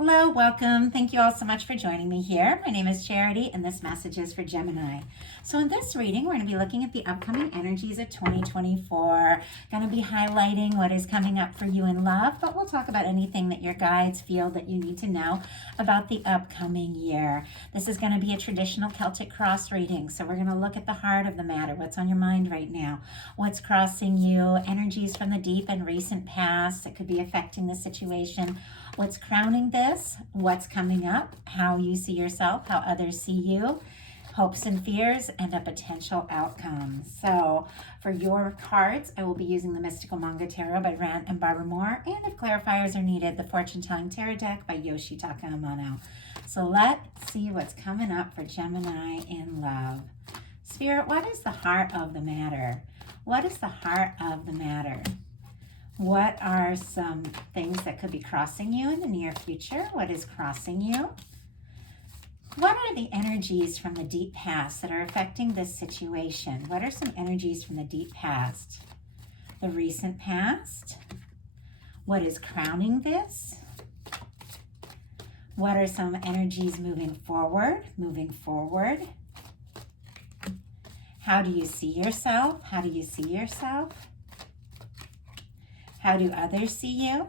Hello, welcome. Thank you all so much for joining me here. My name is Charity, and this message is for Gemini. So, in this reading, we're going to be looking at the upcoming energies of 2024. Going to be highlighting what is coming up for you in love, but we'll talk about anything that your guides feel that you need to know about the upcoming year. This is going to be a traditional Celtic cross reading. So, we're going to look at the heart of the matter. What's on your mind right now? What's crossing you? Energies from the deep and recent past that could be affecting the situation. What's crowning this, what's coming up, how you see yourself, how others see you, hopes and fears, and a potential outcome. So for your cards, I will be using the Mystical Manga Tarot by Rant and Barbara Moore, and if clarifiers are needed, the Fortune Telling Tarot Deck by Yoshitaka Amano. So let's see what's coming up for Gemini in love. Spirit, what is the heart of the matter? What is the heart of the matter? What are some things that could be crossing you in the near future? What is crossing you? What are the energies from the deep past that are affecting this situation? What are some energies from the deep past? The recent past? What is crowning this? What are some energies moving forward? How do you see yourself? How do you see yourself? How do others see you?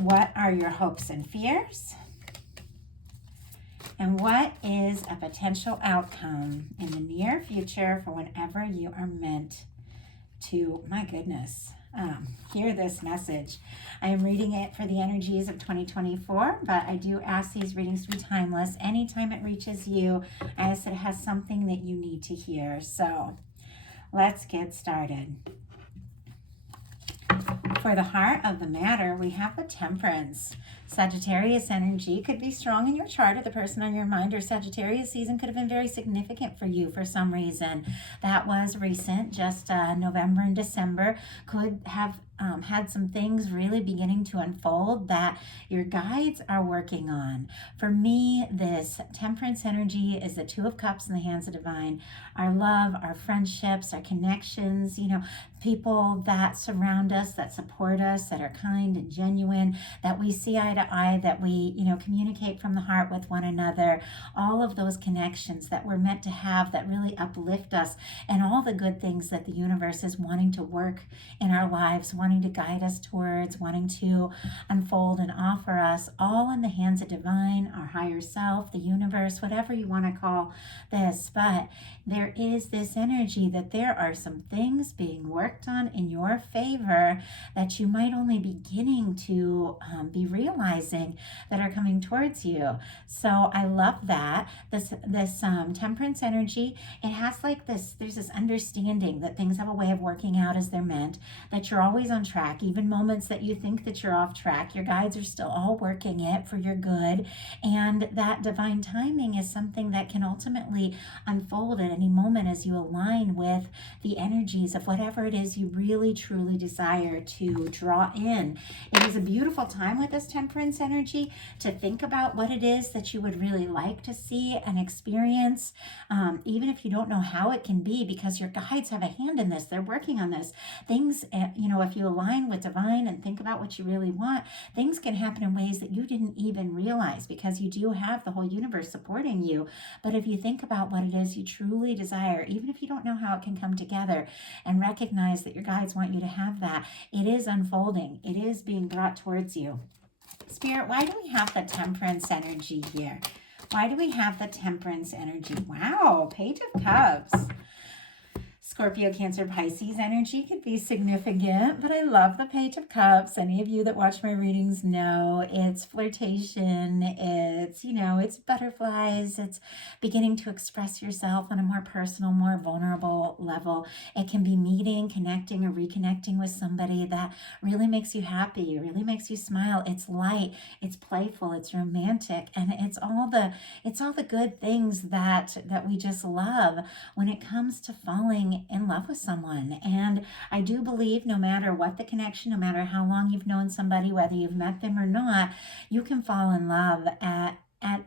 What are your hopes and fears? And what is a potential outcome in the near future for whenever you are meant to, my goodness, hear this message? I am reading it for the energies of 2024, but I do ask these readings to be timeless. Anytime it reaches you, I ask that it has something that you need to hear. So let's get started. For the heart of the matter, we have the Temperance. Sagittarius energy could be strong in your chart or the person on your mind, or Sagittarius season could have been very significant for you for some reason. That was recent, just November and December could have had some things really beginning to unfold that your guides are working on. For me, this Temperance energy is the Two of Cups in the hands of divine. Our love, our friendships, our connections, people that surround us, that support us, that are kind and genuine, that we see eye to eye, that we, communicate from the heart with one another. All of those connections that we're meant to have that really uplift us, and all the good things that the universe is wanting to work in our lives, wanting to guide us towards, wanting to unfold and offer us, all in the hands of divine, our higher self, the universe, whatever you want to call this. But there is this energy that there are some things being worked on in your favor that you might only be beginning to be realizing that are coming towards you. So I love that. This Temperance energy, it has like this, there's this understanding that things have a way of working out as they're meant, that you're always on track. Even moments that you think that you're off track, your guides are still all working it for your good. And that divine timing is something that can ultimately unfold at any moment as you align with the energies of whatever it is you really truly desire to draw in. It is a beautiful time with this Temperance energy to think about what it is that you would really like to see and experience, even if you don't know how it can be, because your guides have a hand in this. They're working on this. Things, if you align with divine and think about what you really want, things can happen in ways that you didn't even realize, because you do have the whole universe supporting you. But if you think about what it is you truly desire, even if you don't know how it can come together, and recognize that your guides want you to have that, it is unfolding. It is being brought towards you. Spirit, why do we have the Temperance energy here? Why do we have the Temperance energy? Wow, Page of Cups. Scorpio, Cancer, Pisces energy could be significant, but I love the Page of Cups. Any of you that watch my readings know it's flirtation, it's butterflies, it's beginning to express yourself on a more personal, more vulnerable level. It can be meeting, connecting, or reconnecting with somebody that really makes you happy, really makes you smile. It's light, it's playful, it's romantic, and it's all the good things that we just love when it comes to falling in love with someone. And I do believe no matter what the connection, no matter how long you've known somebody, whether you've met them or not, you can fall in love at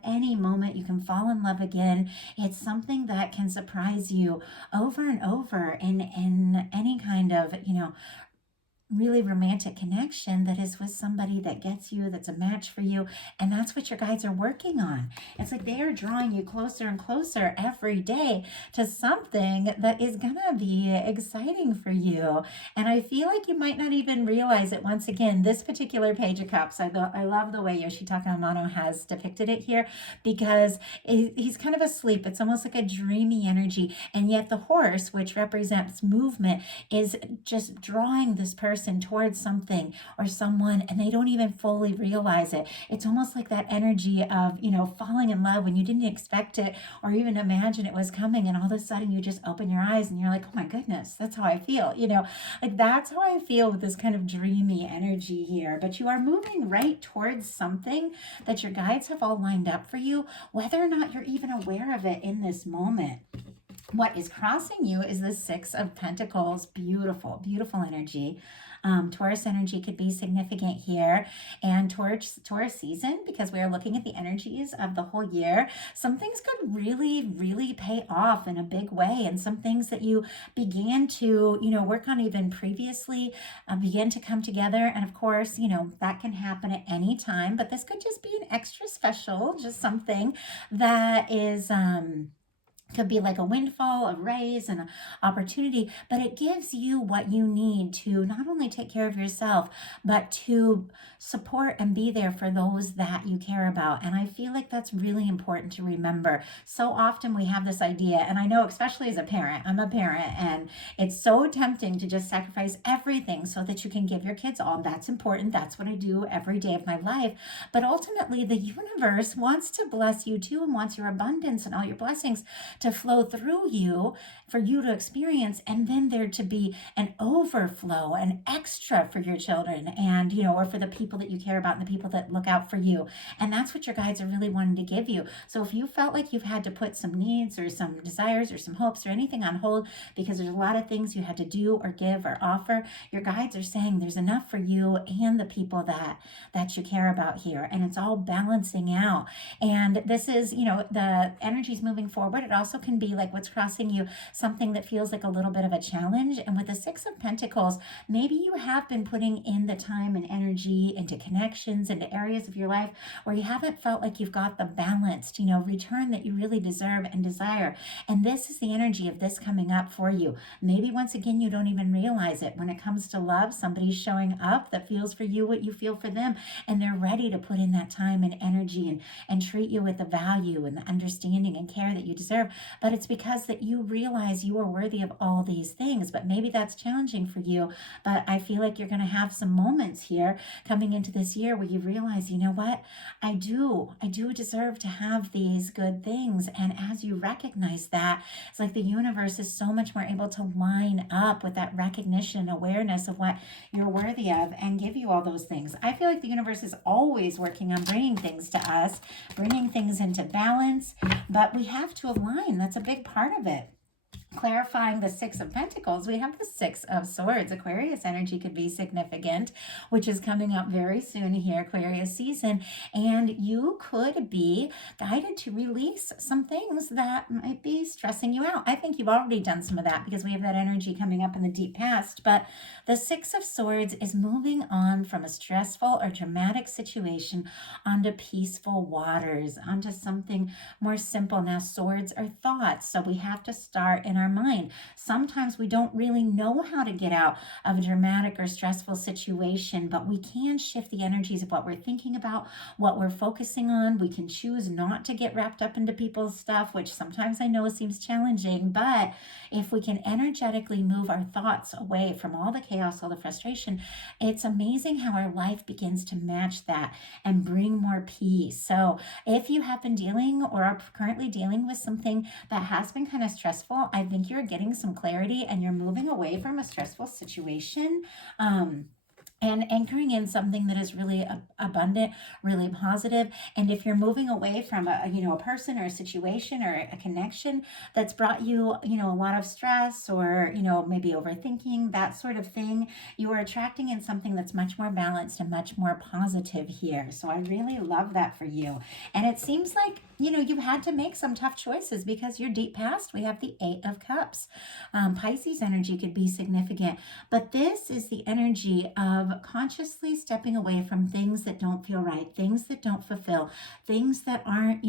any moment. You can fall in love again. It's something that can surprise you over and over in any kind of, really romantic connection that is with somebody that gets you, that's a match for you. And that's what your guides are working on. It's like they are drawing you closer and closer every day to something that is going to be exciting for you. And I feel like you might not even realize it. Once again, this particular Page of Cups, I love the way Yoshitaka Amano has depicted it here, because he's kind of asleep. It's almost like a dreamy energy. And yet the horse, which represents movement, is just drawing this person towards something or someone, and they don't even fully realize it. It's almost like that energy of, falling in love when you didn't expect it or even imagine it was coming. And all of a sudden you just open your eyes and you're like, oh my goodness, that's how I feel. Like that's how I feel with this kind of dreamy energy here. But you are moving right towards something that your guides have all lined up for you, whether or not you're even aware of it in this moment. What is crossing you is the Six of Pentacles. Beautiful, beautiful energy. Taurus energy could be significant here, and Taurus season, because we are looking at the energies of the whole year. Some things could really, really pay off in a big way, and some things that you began to, work on even previously begin to come together. And of course, that can happen at any time, but this could just be an extra special, just something that is could be like a windfall, a raise, and an opportunity, but it gives you what you need to not only take care of yourself, but to support and be there for those that you care about. And I feel like that's really important to remember. So often we have this idea, and I know especially as a parent, I'm a parent, and it's so tempting to just sacrifice everything so that you can give your kids all. That's important. That's what I do every day of my life. But ultimately, the universe wants to bless you too, and wants your abundance and all your blessings to flow through you for you to experience, and then there to be an overflow, an extra for your children, and or for the people that you care about and the people that look out for you. And that's what your guides are really wanting to give you. So if you felt like you've had to put some needs or some desires or some hopes or anything on hold because there's a lot of things you had to do or give or offer, your guides are saying there's enough for you and the people that you care about here, and it's all balancing out. And this is, the energy's moving forward. It also can be like what's crossing you, something that feels like a little bit of a challenge. And with the Six of Pentacles, maybe you have been putting in the time and energy into connections, into areas of your life where you haven't felt like you've got the balanced, return that you really deserve and desire. And this is the energy of this coming up for you. Maybe once again, you don't even realize it. When it comes to love, somebody's showing up that feels for you what you feel for them, and they're ready to put in that time and energy and treat you with the value and the understanding and care that you deserve. But it's because that you realize you are worthy of all these things. But maybe that's challenging for you. But I feel like you're going to have some moments here coming into this year where you realize, you know what? I do deserve to have these good things. And as you recognize that, it's like the universe is so much more able to line up with that recognition and awareness of what you're worthy of and give you all those things. I feel like the universe is always working on bringing things to us, bringing things into balance, but we have to align. That's a big part of it. Clarifying the Six of Pentacles, we have the Six of Swords. Aquarius energy could be significant, which is coming up very soon here, Aquarius season, and you could be guided to release some things that might be stressing you out. I think you've already done some of that because we have that energy coming up in the deep past, but the Six of Swords is moving on from a stressful or dramatic situation onto peaceful waters, onto something more simple. Now, swords are thoughts, so we have to start in our mind. Sometimes we don't really know how to get out of a dramatic or stressful situation, but we can shift the energies of what we're thinking about, what we're focusing on. We can choose not to get wrapped up into people's stuff, which sometimes I know seems challenging, but if we can energetically move our thoughts away from all the chaos, all the frustration, it's amazing how our life begins to match that and bring more peace. So if you have been dealing or are currently dealing with something that has been kind of stressful, I think you're getting some clarity and you're moving away from a stressful situation. And anchoring in something that is really abundant, really positive. And if you're moving away from a person or a situation or a connection that's brought you, a lot of stress or, maybe overthinking, that sort of thing, you are attracting in something that's much more balanced and much more positive here. So I really love that for you. And it seems like you've had to make some tough choices because your deep past, we have the Eight of Cups. Pisces energy could be significant, but this is the energy of consciously stepping away from things that don't feel right, things that don't fulfill, things that aren't,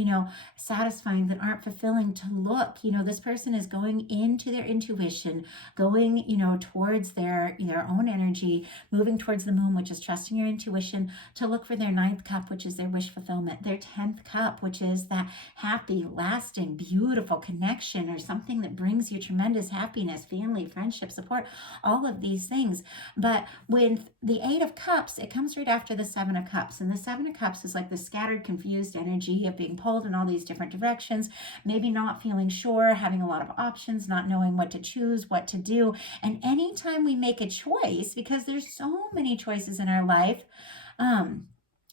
satisfying, that aren't fulfilling. To look, this person is going into their intuition, going, towards their own energy, moving towards the moon, which is trusting your intuition, to look for their ninth cup, which is their wish fulfillment, their 10th cup, which is that happy, lasting, beautiful connection, or something that brings you tremendous happiness, family, friendship, support, all of these things. But with the Eight of Cups, it comes right after the Seven of Cups. And the Seven of Cups is like the scattered, confused energy of being pulled in all these different directions, maybe not feeling sure, having a lot of options, not knowing what to choose, what to do. And anytime we make a choice, because there's so many choices in our life,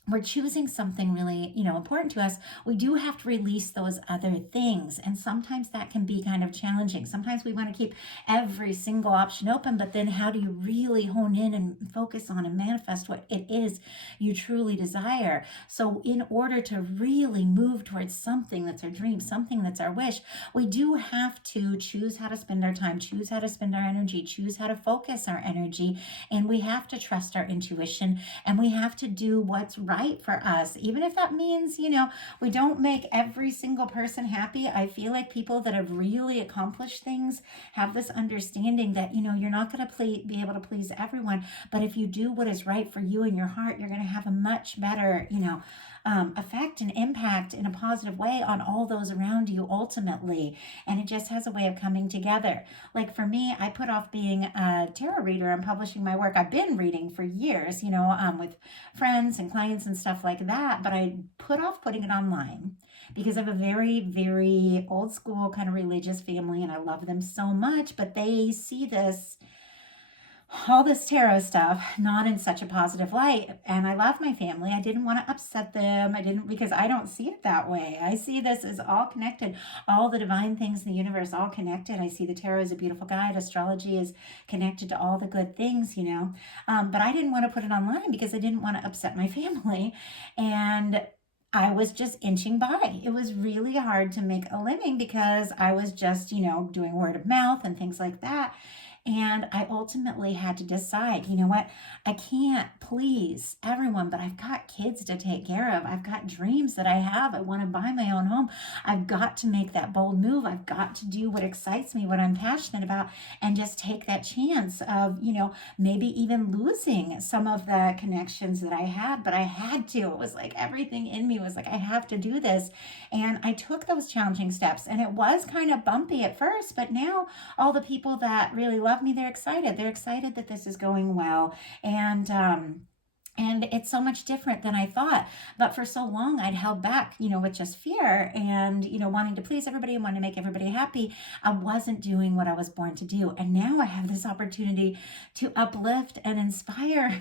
we're choosing something really, important to us, we do have to release those other things. And sometimes that can be kind of challenging. Sometimes we want to keep every single option open, but then how do you really hone in and focus on and manifest what it is you truly desire? So in order to really move towards something that's our dream, something that's our wish, we do have to choose how to spend our time, choose how to spend our energy, choose how to focus our energy. And we have to trust our intuition, and we have to do what's right for us, even if that means, we don't make every single person happy. I feel like people that have really accomplished things have this understanding that, you're not going to be able to please everyone, but if you do what is right for you and your heart, you're going to have a much better, effect and impact in a positive way on all those around you ultimately. And it just has a way of coming together. Like for me, I put off being a tarot reader and publishing my work. I've been reading for years, with friends and clients and stuff like that, but I put off putting it online because I have a very, very old school kind of religious family, and I love them so much, but they see all this tarot stuff not in such a positive light. And I love my family. I didn't want to upset them. Because I don't see it that way. I see this as all connected, all the divine things in the universe, all connected. I see the tarot as a beautiful guide. Astrology is connected to all the good things, but I didn't want to put it online because I didn't want to upset my family. And I was just inching by. It was really hard to make a living because I was just, doing word of mouth and things like that. And I ultimately had to decide, what? I can't please everyone, but I've got kids to take care of. I've got dreams that I have. I want to buy my own home. I've got to make that bold move. I've got to do what excites me, what I'm passionate about, and just take that chance of, maybe even losing some of the connections that I had, but I had to. It was like everything in me was like, I have to do this. And I took those challenging steps, and it was kind of bumpy at first, but now all the people that really love me, they're excited. They're excited that this is going well. And it's so much different than I thought. But for so long, I'd held back, with just fear and, wanting to please everybody and wanting to make everybody happy. I wasn't doing what I was born to do. And now I have this opportunity to uplift and inspire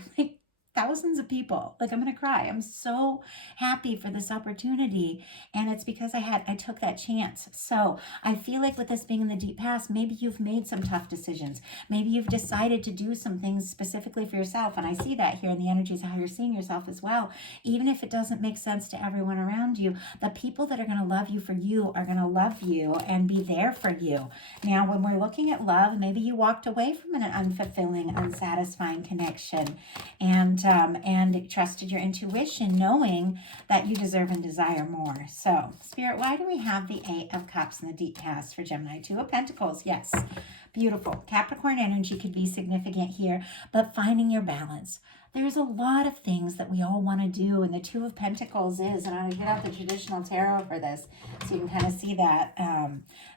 thousands of people. Like, I'm gonna cry. I'm so happy for this opportunity, and it's because I took that chance. So I feel like with this being in the deep past, maybe you've made some tough decisions. Maybe you've decided to do some things specifically for yourself, and I see that here in the energies of how you're seeing yourself as well. Even if it doesn't make sense to everyone around you, the people that are going to love you for you are going to love you and be there for you. Now, when we're looking at love, maybe you walked away from an unfulfilling, unsatisfying connection, and trusted your intuition, knowing that you deserve and desire more. So, Spirit, why do we have the Eight of Cups in the deep past for Gemini? Two of Pentacles, yes, beautiful. Capricorn energy could be significant here, but finding your balance. There's a lot of things that we all want to do, and the Two of Pentacles is, and I'm going to get out the traditional tarot for this so you can kind of see that,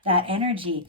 that energy.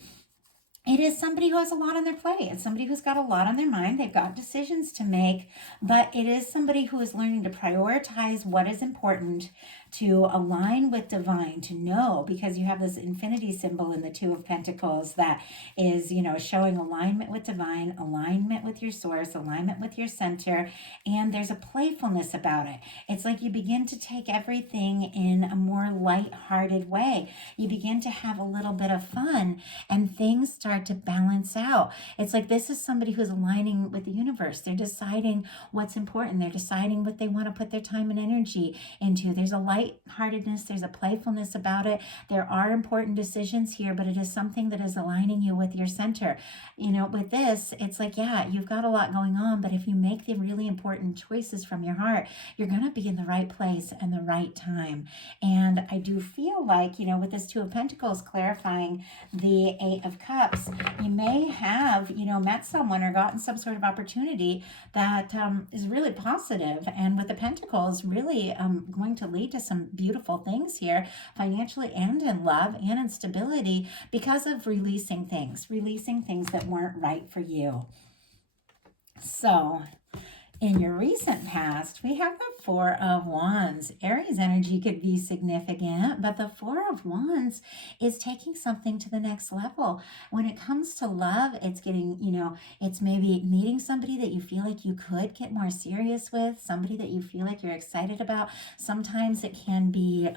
It is somebody who has a lot on their plate. It's somebody who's got a lot on their mind. They've got decisions to make, but it is somebody who is learning to prioritize what is important, to align with divine, to know, because you have this infinity symbol in the Two of Pentacles that is, showing alignment with divine, alignment with your source, alignment with your center, and there's a playfulness about it. It's like you begin to take everything in a more light-hearted way. You begin to have a little bit of fun, and things start start to balance out. It's like this is somebody who's aligning with the universe. They're deciding what's important. They're deciding what they want to put their time and energy into. There's a lightheartedness, there's a playfulness about it. There are important decisions here, but it is something that is aligning you with your center. With this, it's like, yeah, you've got a lot going on, but if you make the really important choices from your heart, you're going to be in the right place and the right time. And I do feel like, with this Two of Pentacles clarifying the Eight of Cups, you may have, met someone or gotten some sort of opportunity that is really positive, and with the Pentacles really going to lead to some beautiful things here, financially and in love and in stability, because of releasing things that weren't right for you. So in your recent past, we have the Four of Wands. Aries energy could be significant, but the Four of Wands is taking something to the next level. When it comes to love, it's getting, it's maybe meeting somebody that you feel like you could get more serious with, somebody that you feel like you're excited about. Sometimes it can be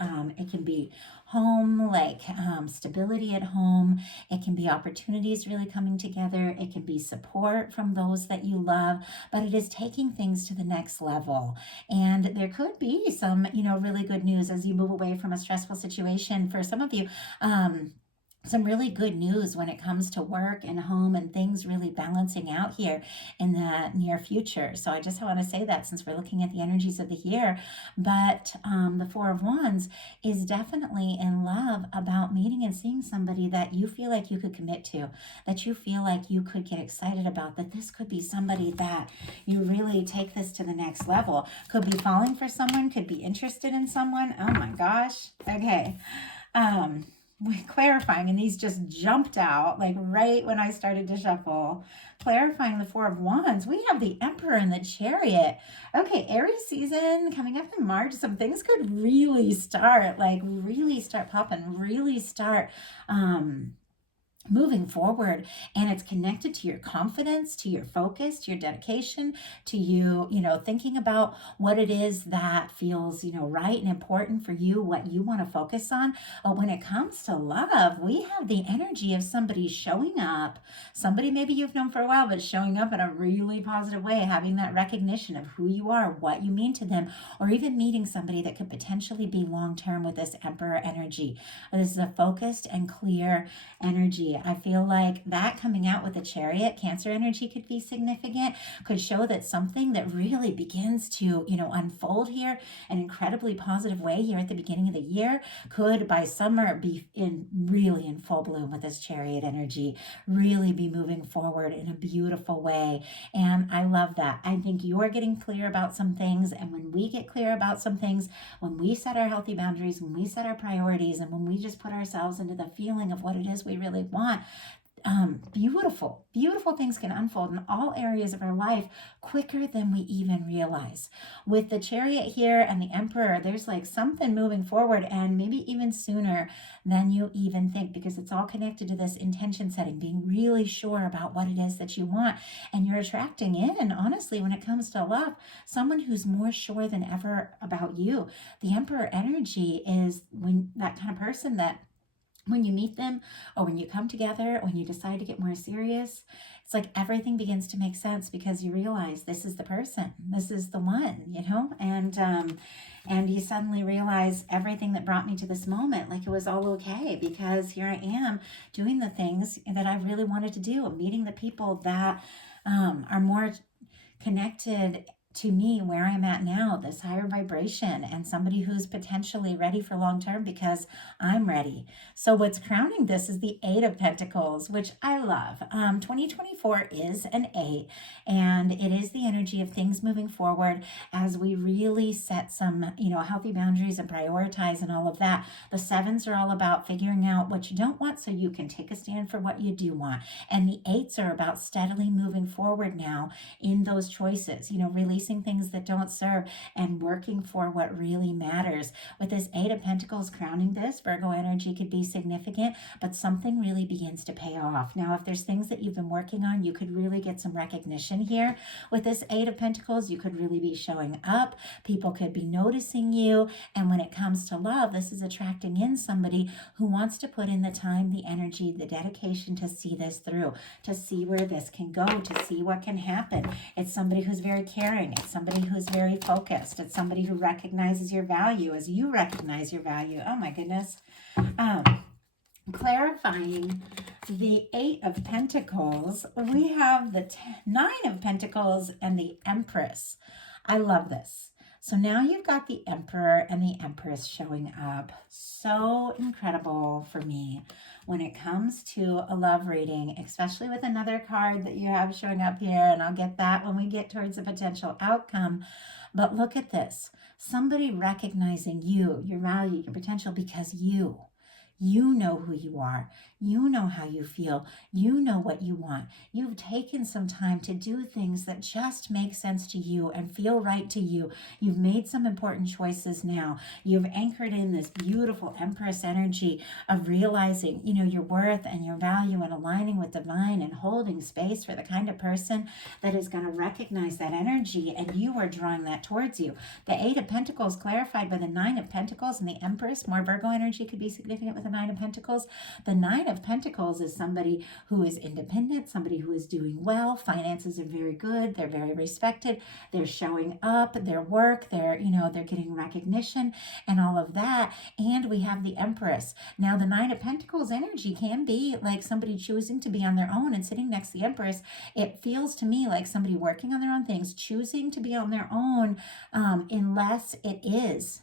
home, like stability at home. It can be opportunities really coming together. It can be support from those that you love, but it is taking things to the next level. And there could be some, really good news as you move away from a stressful situation. For some of you, some really good news when it comes to work and home and things really balancing out here in the near future. So I just want to say that since we're looking at the energies of the year. But the Four of Wands is definitely in love about meeting and seeing somebody that you feel like you could commit to, that you feel like you could get excited about, that this could be somebody that you really take this to the next level. Could be falling for someone, could be interested in someone. Oh my gosh. Okay. Clarifying, and these just jumped out like right when I started to shuffle. Clarifying the Four of Wands, we have the Emperor and the Chariot. Okay, Aries season coming up in March. Some things could really start popping, really start moving forward, and it's connected to your confidence, to your focus, to your dedication, to you, thinking about what it is that feels, right and important for you, what you want to focus on. But when it comes to love, we have the energy of somebody showing up, somebody maybe you've known for a while, but showing up in a really positive way, having that recognition of who you are, what you mean to them, or even meeting somebody that could potentially be long-term with this Emperor energy. This is a focused and clear energy. I feel like that coming out with the Chariot, Cancer energy could be significant, could show that something that really begins to, unfold here in an incredibly positive way here at the beginning of the year could by summer be really in full bloom with this Chariot energy, really be moving forward in a beautiful way. And I love that. I think you're getting clear about some things. And when we get clear about some things, when we set our healthy boundaries, when we set our priorities, and when we just put ourselves into the feeling of what it is we really want, beautiful things can unfold in all areas of our life quicker than we even realize. With the Chariot here and the Emperor, there's like something moving forward, and maybe even sooner than you even think, because it's all connected to this intention setting, being really sure about what it is that you want. And you're attracting in, honestly, when it comes to love, someone who's more sure than ever about you. The Emperor energy is when that kind of person that when you meet them, or when you come together, when you decide to get more serious, it's like everything begins to make sense, because you realize this is the person, this is the one, and you suddenly realize everything that brought me to this moment, like it was all okay, because here I am doing the things that I really wanted to do, meeting the people that are more connected to me where I'm at now, this higher vibration, and somebody who's potentially ready for long term because I'm ready. So what's crowning this is the Eight of Pentacles, which I love. 2024 is an 8, and it is the energy of things moving forward as we really set some, healthy boundaries and prioritize and all of that. The 7s are all about figuring out what you don't want so you can take a stand for what you do want. And the 8s are about steadily moving forward now in those choices, really releasing things that don't serve and working for what really matters. With this Eight of Pentacles crowning this, Virgo energy could be significant, but something really begins to pay off. Now, if there's things that you've been working on, you could really get some recognition here. With this Eight of Pentacles, you could really be showing up. People could be noticing you. And when it comes to love, this is attracting in somebody who wants to put in the time, the energy, the dedication to see this through, to see where this can go, to see what can happen. It's somebody who's very caring. It's somebody who's very focused. It's somebody who recognizes your value as you recognize your value. Oh my goodness. Clarifying the Eight of Pentacles, we have the Nine of Pentacles and the Empress. I love this. So now you've got the Emperor and the Empress showing up. So incredible for me when it comes to a love reading, especially with another card that you have showing up here. And I'll get that when we get towards a potential outcome. But look at this. Somebody recognizing you, your value, your potential, because you know who you are. You know how you feel. You know what you want. You've taken some time to do things that just make sense to you and feel right to you. You've made some important choices now. You've anchored in this beautiful Empress energy of realizing, your worth and your value and aligning with divine and holding space for the kind of person that is going to recognize that energy, and you are drawing that towards you. The Eight of Pentacles clarified by the Nine of Pentacles and the Empress. More Virgo energy could be significant with the Nine of Pentacles. The Nine of Pentacles is somebody who is independent, somebody who is doing well. Finances are very good. They're very respected. They're showing up, their work, they're getting recognition and all of that. And we have the Empress. Now, the Nine of Pentacles energy can be like somebody choosing to be on their own and sitting next to the Empress. It feels to me like somebody working on their own things, choosing to be on their own, unless it is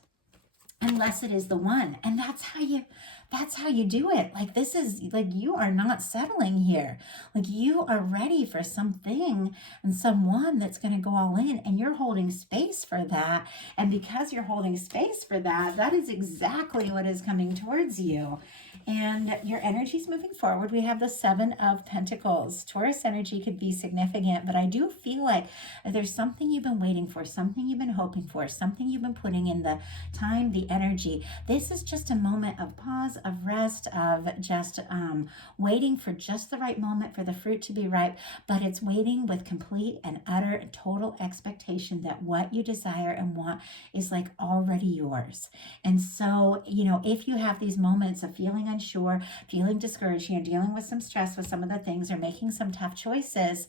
the one. And that's how you do it. Like, this is like, you are not settling here. Like, you are ready for something and someone that's going to go all in, and you're holding space for that. And because you're holding space for that, that is exactly what is coming towards you. And your energy is moving forward. We have the Seven of Pentacles. Taurus energy could be significant, but I do feel like there's something you've been waiting for, something you've been hoping for, something you've been putting in the time, the energy. This is just a moment of pause, of rest, of just waiting for just the right moment for the fruit to be ripe, but it's waiting with complete and utter total expectation that what you desire and want is like already yours. And so, if you have these moments of feeling unsure, feeling discouraged, dealing with some stress with some of the things, or making some tough choices,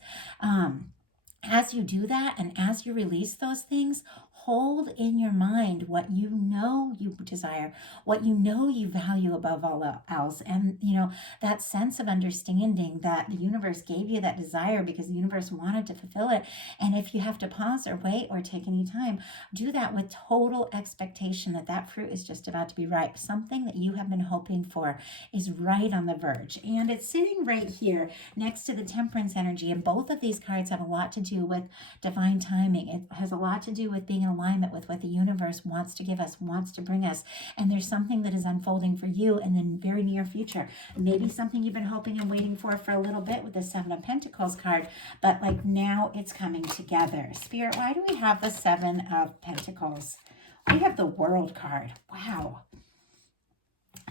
as you do that and as you release those things, hold in your mind what you know you desire, what you know you value above all else. And, that sense of understanding that the universe gave you that desire because the universe wanted to fulfill it. And if you have to pause or wait or take any time, do that with total expectation that that fruit is just about to be ripe. Something that you have been hoping for is right on the verge. And it's sitting right here next to the Temperance energy. And both of these cards have a lot to do with divine timing. It has a lot to do with being in alignment with what the universe wants to give us, wants to bring us. And there's something that is unfolding for you in the very near future. Maybe something you've been hoping and waiting for a little bit with the Seven of Pentacles card, but like now it's coming together. Spirit, why do we have the Seven of Pentacles? We have the World card. Wow.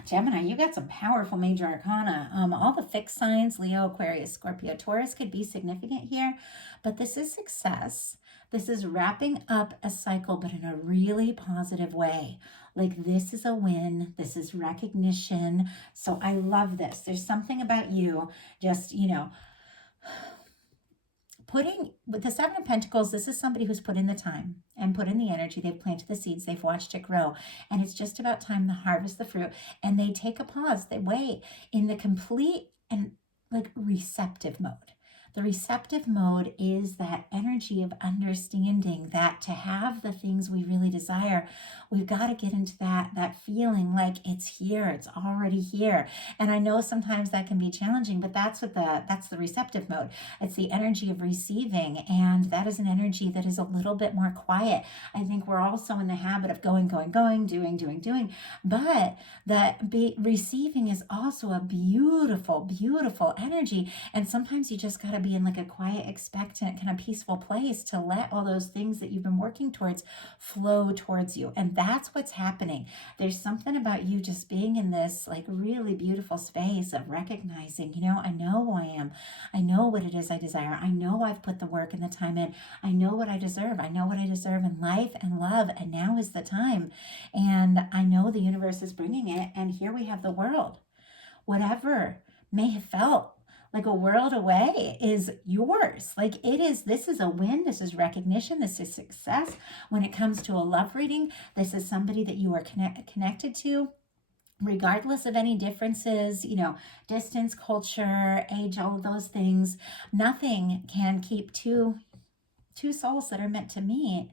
Gemini, you got some powerful major arcana. All the fixed signs, Leo, Aquarius, Scorpio, Taurus, could be significant here, but this is success. This is wrapping up a cycle, but in a really positive way. Like, this is a win. This is recognition. So I love this. There's something about you just, putting with the Seven of Pentacles, this is somebody who's put in the time and put in the energy. They've planted the seeds. They've watched it grow. And it's just about time to harvest the fruit. And they take a pause. They wait in the complete and like receptive mode. The receptive mode is that energy of understanding that to have the things we really desire, we've got to get into that feeling like it's here, it's already here. And I know sometimes that can be challenging, but that's the receptive mode. It's the energy of receiving, and that is an energy that is a little bit more quiet. I think we're also in the habit of going, doing. But receiving is also a beautiful, beautiful energy. And sometimes you just got to be in like a quiet, expectant, kind of peaceful place to let all those things that you've been working towards flow towards you. And that's what's happening. There's something about you just being in this like really beautiful space of recognizing, I know who I am. I know what it is I desire. I know I've put the work and the time in. I know what I deserve. I know what I deserve in life and love. And now is the time. And I know the universe is bringing it. And here we have the world. Whatever may have felt like a world away is yours. Like it is, this is a win. This is recognition. This is success. When it comes to a love reading, this is somebody that you are connected to, regardless of any differences, distance, culture, age, all of those things. Nothing can keep two souls that are meant to meet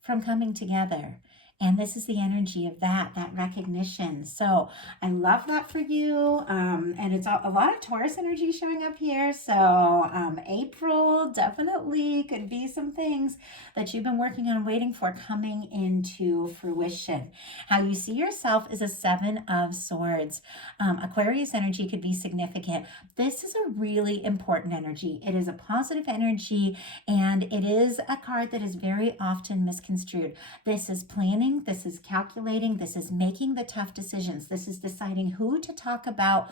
from coming together. And this is the energy of that recognition. So I love that for you. And it's a lot of Taurus energy showing up here. So April definitely could be some things that you've been working on, waiting for, coming into fruition. How you see yourself is a 7 of Swords. Aquarius energy could be significant. This is a really important energy. It is a positive energy, and it is a card that is very often misconstrued. This is planning. This is calculating. This is making the tough decisions. This is deciding who to talk about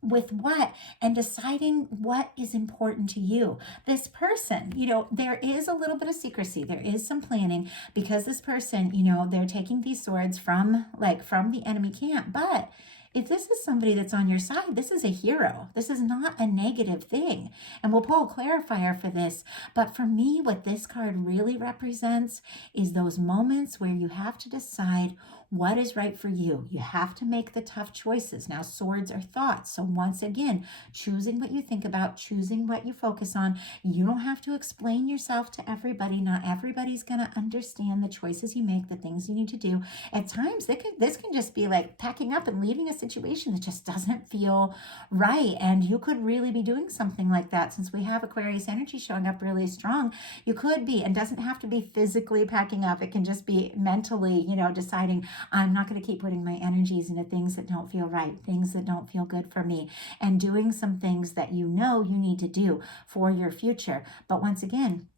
with what and deciding what is important to you. This person, there is a little bit of secrecy. There is some planning because this person, they're taking these swords from the enemy camp. But if this is somebody that's on your side, this is a hero. This is not a negative thing. And we'll pull a clarifier for this. But for me, what this card really represents is those moments where you have to decide what is right for you. You have to make the tough choices. Now, swords are thoughts. So once again, choosing what you think about, choosing what you focus on. You don't have to explain yourself to everybody. Not everybody's going to understand the choices you make, the things you need to do. At times, this can just be like packing up and leaving a situation that just doesn't feel right. And you could really be doing something like that. Since we have Aquarius energy showing up really strong, you could be, and doesn't have to be physically packing up. It can just be mentally, deciding, I'm not going to keep putting my energies into things that don't feel right, things that don't feel good for me, and doing some things that you need to do for your future. But once again,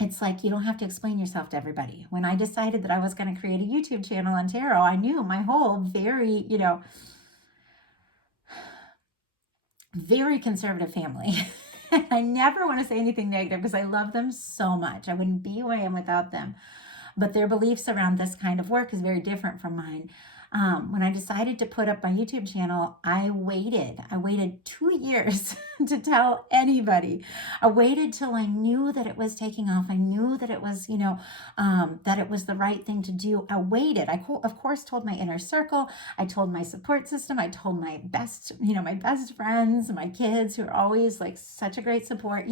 it's like you don't have to explain yourself to everybody. When I decided that I was going to create a YouTube channel on tarot, I knew my whole very, very conservative family. I never want to say anything negative because I love them so much. I wouldn't be who I am without them. But their beliefs around this kind of work is very different from mine. When I decided to put up my YouTube channel, I waited 2 years to tell anybody. I waited till I knew that it was taking off. I knew that it was, that it was the right thing to do. I waited. I, of course, told my inner circle. I told my support system. I told my best friends, my kids, who are always like such a great support,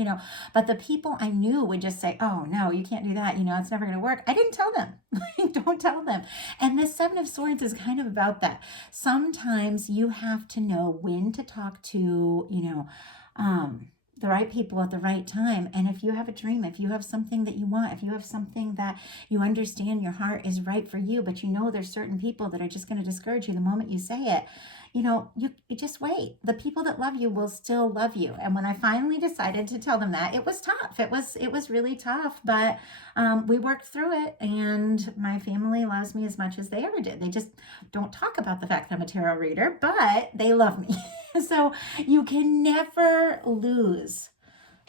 but the people I knew would just say, oh, no, you can't do that. It's never going to work. I didn't tell them. Don't tell them. And this 7 of Swords is kind of about that. Sometimes you have to know when to talk to, the right people at the right time. And if you have a dream, if you have something that you want, if you have something that you understand your heart is right for you, but there's certain people that are just going to discourage you the moment you say it, you just wait. The people that love you will still love you. And when I finally decided to tell them that, it was tough. It was really tough, but we worked through it, and my family loves me as much as they ever did. They just don't talk about the fact that I'm a tarot reader, but they love me. So you can never lose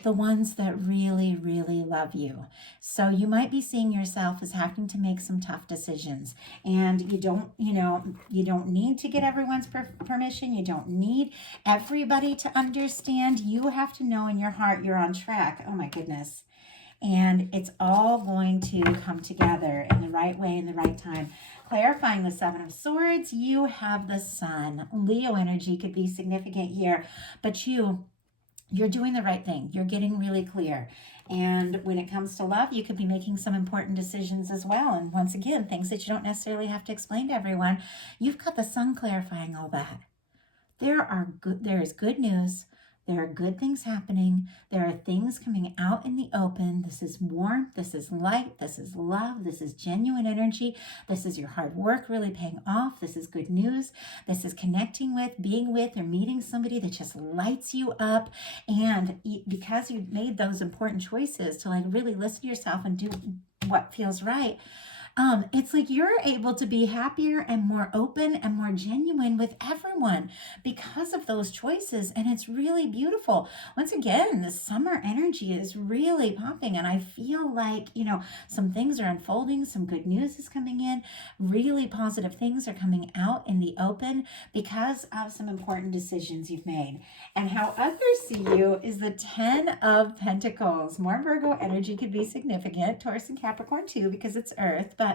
the ones that really, really love you. So you might be seeing yourself as having to make some tough decisions, and you don't need to get everyone's permission. You don't need everybody to understand. You have to know in your heart you're on track. Oh my goodness. And it's all going to come together in the right way, in the right time. Clarifying the 7 of Swords, you have the Sun. Leo energy could be significant here, but you're doing the right thing. You're getting really clear. And when it comes to love, you could be making some important decisions as well. And once again, things that you don't necessarily have to explain to everyone. You've got the Sun clarifying all that. There is good news. There are good things happening. There are things coming out in the open. This is warmth. This is light. This is love. This is genuine energy. This is your hard work really paying off. This is good news. This is connecting with, being with, or meeting somebody that just lights you up. And because you made those important choices to like really listen to yourself and do what feels right, it's like you're able to be happier and more open and more genuine with everyone because of those choices. And it's really beautiful. Once again, the summer energy is really popping. And I feel like, some things are unfolding. Some good news is coming in. Really positive things are coming out in the open because of some important decisions you've made. And how others see you is the 10 of Pentacles. More Virgo energy could be significant. Taurus and Capricorn too, because it's Earth. But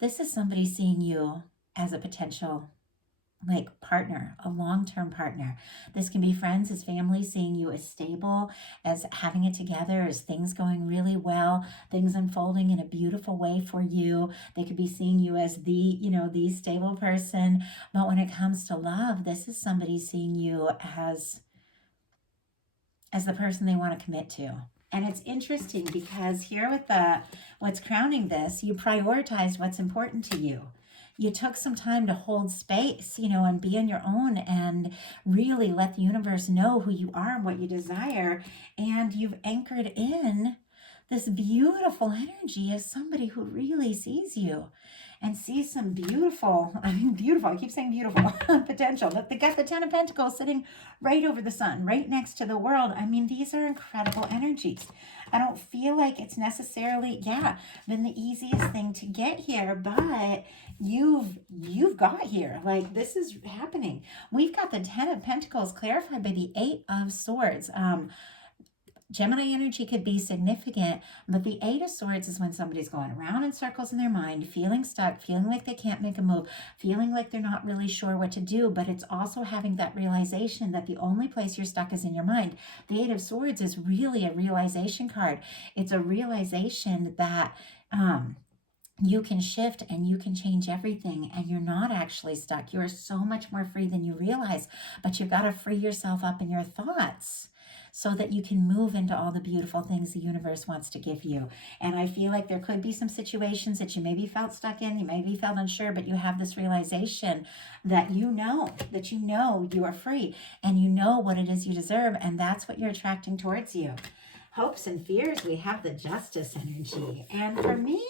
this is somebody seeing you as a potential partner, a long-term partner. This can be friends, as family, seeing you as stable, as having it together, as things going really well, things unfolding in a beautiful way for you. They could be seeing you as the stable person. But when it comes to love, this is somebody seeing you as the person they want to commit to. And it's interesting because here with what's crowning this, you prioritized what's important to you. You took some time to hold space, and be on your own and really let the universe know who you are and what you desire. And you've anchored in this beautiful energy as somebody who really sees you and sees some beautiful, I keep saying beautiful, potential. But they got the 10 of Pentacles sitting right over the sun, right next to the world. These are incredible energies. I don't feel like it's necessarily, been the easiest thing to get here, but you've got here. Like, this is happening. We've got the 10 of Pentacles clarified by the 8 of Swords. Gemini energy could be significant, but the 8 of Swords is when somebody's going around in circles in their mind, feeling stuck, feeling like they can't make a move, feeling like they're not really sure what to do, but it's also having that realization that the only place you're stuck is in your mind. The 8 of Swords is really a realization card. It's a realization that you can shift and you can change everything, and you're not actually stuck. You're so much more free than you realize, but you've got to free yourself up in your thoughts so that you can move into all the beautiful things the universe wants to give you. And I feel like there could be some situations that you maybe felt stuck in, you maybe felt unsure, but you have this realization that you know you are free and you know what it is you deserve, and that's what you're attracting towards you. Hopes and fears, we have the Justice energy. And for me,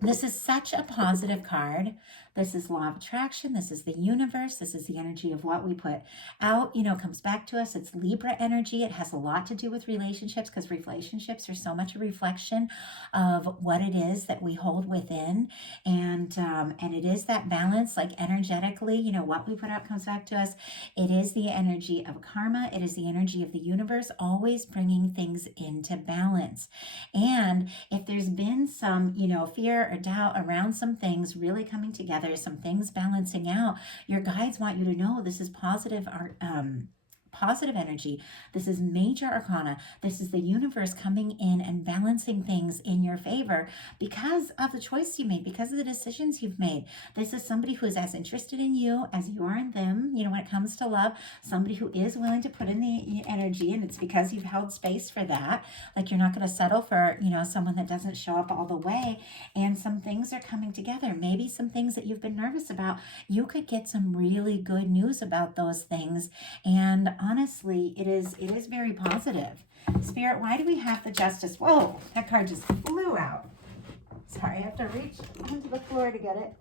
this is such a positive card. This is law of attraction. This is the universe. This is the energy of what we put out, comes back to us. It's Libra energy. It has a lot to do with relationships, because relationships are so much a reflection of what it is that we hold within. And it is that balance, like energetically, what we put out comes back to us. It is the energy of karma. It is the energy of the universe, always bringing things into balance. And if there's been some, fear or doubt around some things really coming together, some things balancing out, your guides want you to know this is positive energy. This is major arcana. This is the universe coming in and balancing things in your favor because of the choice you made, because of the decisions you've made. This is somebody who is as interested in you as you are in them, when it comes to love, somebody who is willing to put in the energy, and it's because you've held space for that. Like, you're not going to settle for, someone that doesn't show up all the way, and some things are coming together. Maybe some things that you've been nervous about, you could get some really good news about those things, and honestly, it is very positive. Spirit, why do we have the Justice? Whoa, that card just flew out. Sorry, I have to reach onto the floor to get it.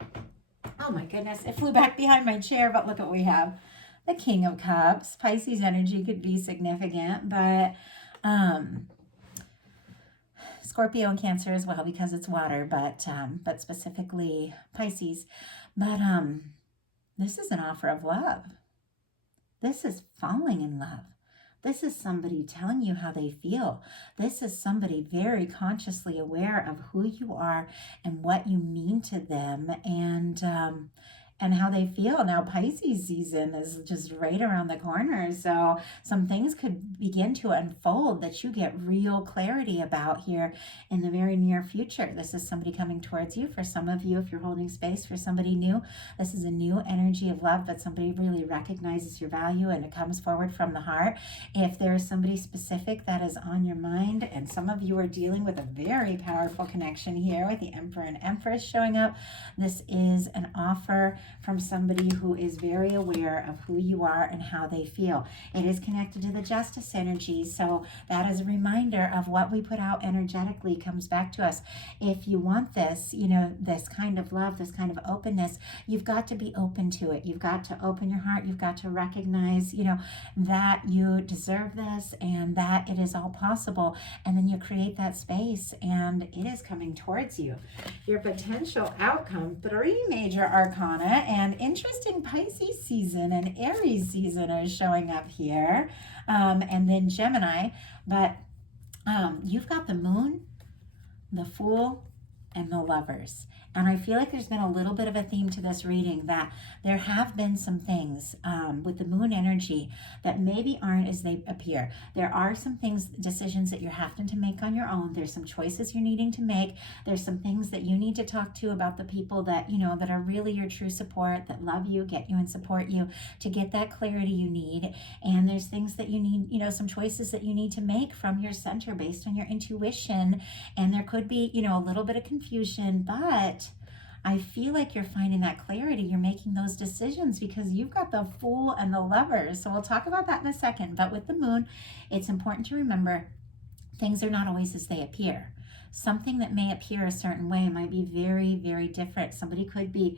Oh my goodness, it flew back behind my chair, but look what we have. The King of Cups. Pisces energy could be significant, but Scorpio and Cancer as well, because it's water, but specifically Pisces. But this is an offer of love. This is falling in love. This is somebody telling you how they feel. This is somebody very consciously aware of who you are and what you mean to them. And and how they feel. Now Pisces season is just right around the corner, so some things could begin to unfold that you get real clarity about here in the very near future. This is somebody coming towards you. For some of you, if you're holding space for somebody new, this is a new energy of love, but somebody really recognizes your value and it comes forward from the heart. If there's somebody specific that is on your mind, and some of you are dealing with a very powerful connection here with the Emperor and Empress showing up, this is an offer from somebody who is very aware of who you are and how they feel. It is connected to the Justice energy, so that is a reminder of what we put out energetically comes back to us. If you want this, this kind of love, this kind of openness, you've got to be open to it. You've got to open your heart. You've got to recognize, that you deserve this and that it is all possible. And then you create that space and it is coming towards you. Your potential outcome, 3 major arcana, and interesting Pisces season and Aries season are showing up here. And then Gemini, but you've got the Moon, the Fool, and the Lovers. And I feel like there's been a little bit of a theme to this reading, that there have been some things with the Moon energy that maybe aren't as they appear. There are some things, decisions that you're having to make on your own. There's some choices you're needing to make. There's some things that you need to talk to about the people that, that are really your true support, that love you, get you, and support you to get that clarity you need. And there's things that you need, some choices that you need to make from your center based on your intuition. And there could be, a little bit of confusion, but I feel like you're finding that clarity. You're making those decisions because you've got the Fool and the Lovers. So we'll talk about that in a second. But with the Moon, it's important to remember things are not always as they appear. Something that may appear a certain way might be very, very different. Somebody could be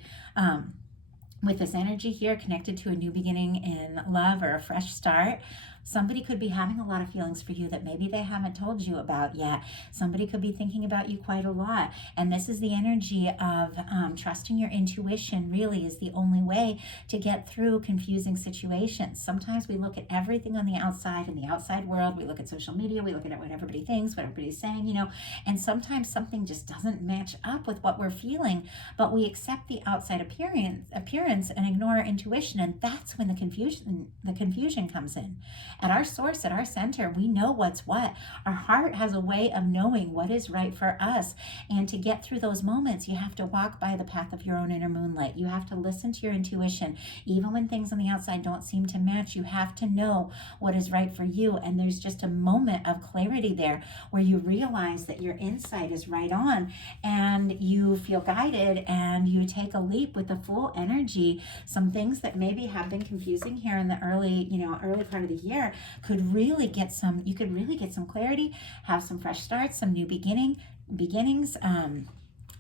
with this energy here connected to a new beginning in love or a fresh start. Somebody could be having a lot of feelings for you that maybe they haven't told you about yet. Somebody could be thinking about you quite a lot. And this is the energy of trusting your intuition really is the only way to get through confusing situations. Sometimes we look at everything on the outside, in the outside world. We look at social media. We look at what everybody thinks, what everybody's saying, and sometimes something just doesn't match up with what we're feeling, but we accept the outside appearance and ignore our intuition. And that's when the confusion comes in. At our source, at our center, we know what's what. Our heart has a way of knowing what is right for us. And to get through those moments, you have to walk by the path of your own inner moonlight. You have to listen to your intuition. Even when things on the outside don't seem to match, you have to know what is right for you. And there's just a moment of clarity there where you realize that your insight is right on and you feel guided and you take a leap with the Fool energy. Some things that maybe have been confusing here in the early part of the year could really get some clarity, have some fresh starts, some new beginnings.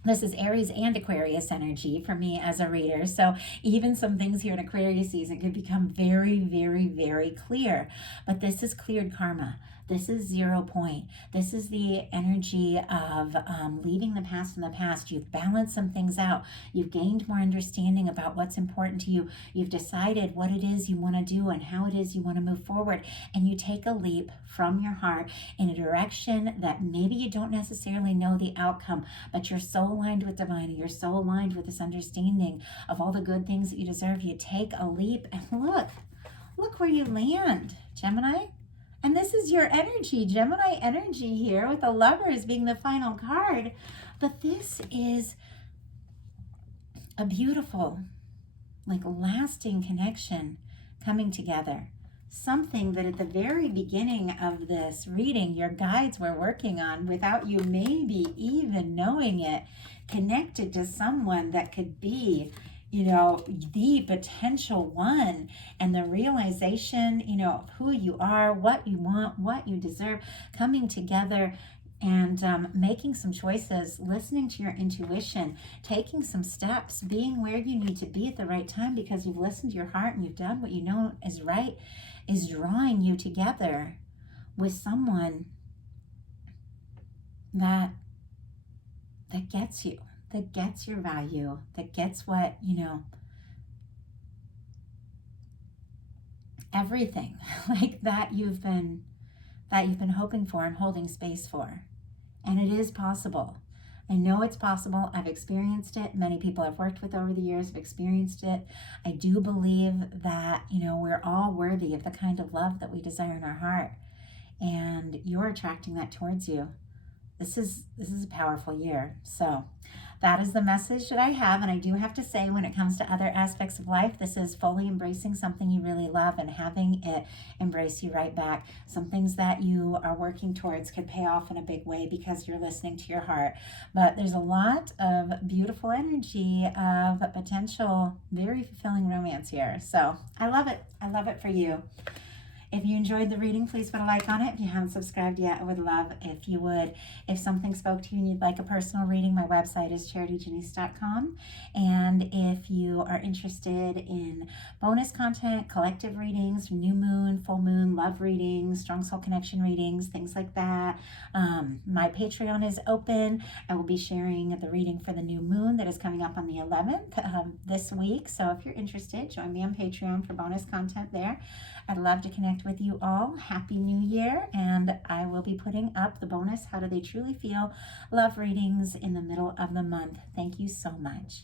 This is Aries and Aquarius energy for me as a reader. So even some things here in Aquarius season could become very, very, very clear. But this is cleared karma. This is 0 point. This is the energy of leaving the past in the past. You've balanced some things out. You've gained more understanding about what's important to you. You've decided what it is you want to do and how it is you want to move forward. And you take a leap from your heart in a direction that maybe you don't necessarily know the outcome, but you're so aligned with divine. You're so aligned with this understanding of all the good things that you deserve. You take a leap and look where you land, Gemini. And this is your energy, Gemini energy here with the Lovers being the final card. But this is a beautiful, lasting connection coming together. Something that at the very beginning of this reading, your guides were working on without you maybe even knowing it, connected to someone that could be the potential one, and the realization, of who you are, what you want, what you deserve, coming together and making some choices, listening to your intuition, taking some steps, being where you need to be at the right time because you've listened to your heart and you've done what you know is right, is drawing you together with someone that gets you. That gets your value, that gets what, everything that you've been hoping for and holding space for. And it is possible. I know it's possible. I've experienced it. Many people I've worked with over the years have experienced it. I do believe that, we're all worthy of the kind of love that we desire in our heart. And you're attracting that towards you. This is a powerful year. So that is the message that I have. And I do have to say, when it comes to other aspects of life, this is fully embracing something you really love and having it embrace you right back. Some things that you are working towards could pay off in a big way because you're listening to your heart. But there's a lot of beautiful energy of potential, very fulfilling romance here. So I love it. I love it for you. If you enjoyed the reading, please put a like on it. If you haven't subscribed yet, I would love if you would. If something spoke to you and you'd like a personal reading, my website is charityjanice.com. And if you are interested in bonus content, collective readings, new moon, full moon, love readings, strong soul connection readings, things like that, my Patreon is open. I will be sharing the reading for the new moon that is coming up on the 11th this week. So if you're interested, join me on Patreon for bonus content there. I'd love to connect with you all. Happy New Year, and I will be putting up the bonus How Do They Truly Feel love readings in the middle of the month. Thank you so much.